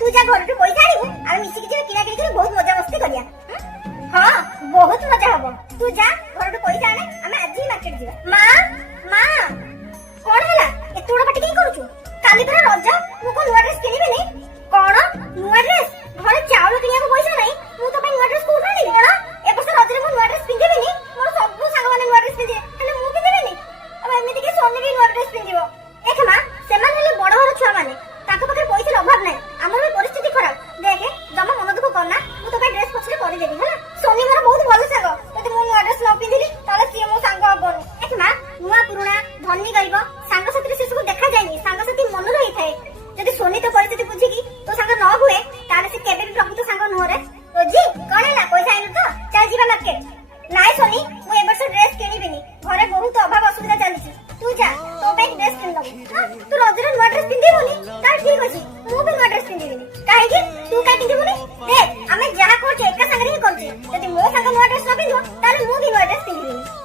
तू जा घर पैसा आनिबु आमे मिसी किछि किना किनि कर बहुत मजा मस्ती करिया। हां बहुत मजा हबो। तू जा घर पैसा आने आमे आज ही मार्केट जिबा। मां मां कोन हला एतु बड़ पाटी के करूछु? काली पर रज मु को नुवा ड्रेस किनिबे नै कोन नुवा ड्रेस घरे चावल किनिया को पैसा नै मु तो पे नुवा ड्रेस कोठा नै कोन ए बस रज रे मु नुवा ड्रेस पिंदिबे नै मोर सब संग माने नुवा ड्रेस पिंदे हले मु पिंदिबे नै अब एमिति के सोनी भी नुवा ड्रेस पिंदिबो। देख मां सेमान हले बड़ बड़ छुआ माने ताको पाखे पैसा अभाव नै हमर भी परिस्थिति खराब देखे जमा मन दुख करना मु तो पे ड्रेस पछरे कर देबी हला। सोनी मोर बहुत भलो संग जदि मु नुवा ड्रेस न पिंदिली ताले सिए मो संग हबन। देख मां नुवा पुराना धनी गरीब संग साथी से सब देखा जायनी संग साथी मन रही थाए जदि सोनी तो परिस्थिति बुझी की तो संग न हुए ताले से केबे भी प्रकृत संग न रे। रोजी कोन हैला पैसा आइनु तो चल जीवा मार्केट। नाइ सोनी मु ए वर्ष ड्रेस किनिबिनी घरे बहुत अभाव असुविधा चलीची तू जा तो पे ड्रेस किन दबु। हां तू रजरे नुवा ड्रेस पिंदिबोनी तार ठीक अछि मु भी नुवा ड्रेस पिंदिबिनी काहे की तू काहे पिंदिबोनी देख हमें जहा कोचे एका संग रे ही करछि जदि मो संग नुवा ड्रेस न पिंदो ताले मु भी नुवा ड्रेस पिंदिबिनी।